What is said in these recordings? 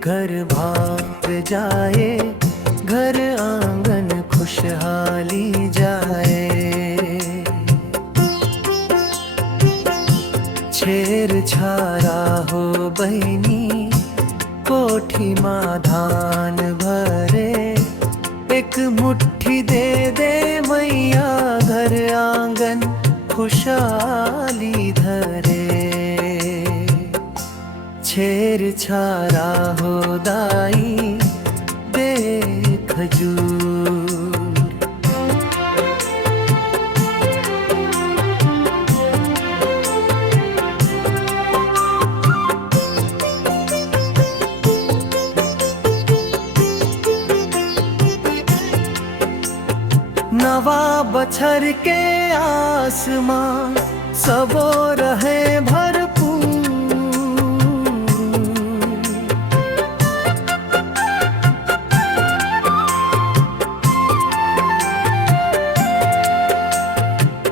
घर भाग जाए, घर आंगन खुशहाली जाए। छेर छारा हो बहनी, कोठी माँ धान भरे, एक मुट्ठी दे दे मैया, घर आंगन खुशहाली धरे। छेर छारा हो दाई दे खजूर। नवा बछर के आसमां सबो रहे भरपूर।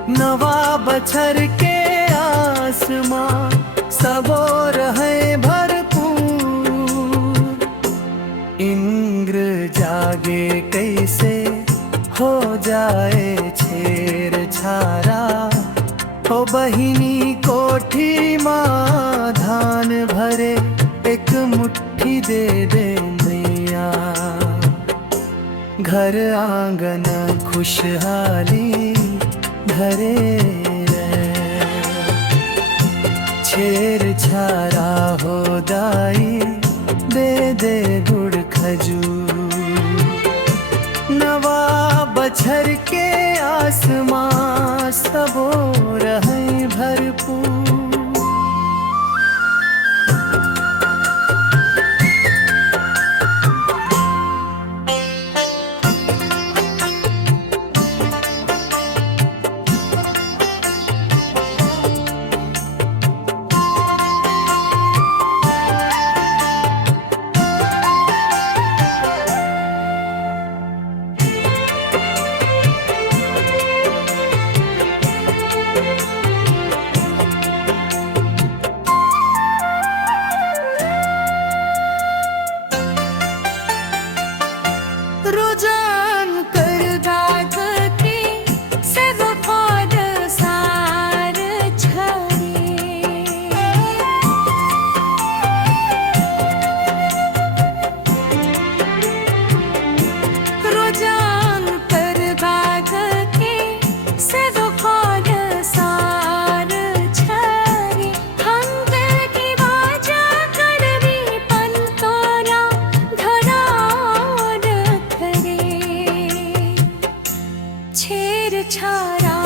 नवा बछर के आसमां सबो रहे भरपूर। इंद्र जागे कैसे हो जाए छेर छारा, हो बहिनी कोठी माँ धान भरे, एक मुट्ठी दे दे मैया, घर आंगन खुशहाली धरे रहे। छेर छारा हो दाई दे दे गुड़ खजूर। नवा बछर के आसमां सबो रहे भरपूर। रुझान कर दाग के सब पद सार छरे। रुझान कर दाग के सब पद सार छरे। हंगर की बाजा करवी पंतोरा धरा। छेर छारा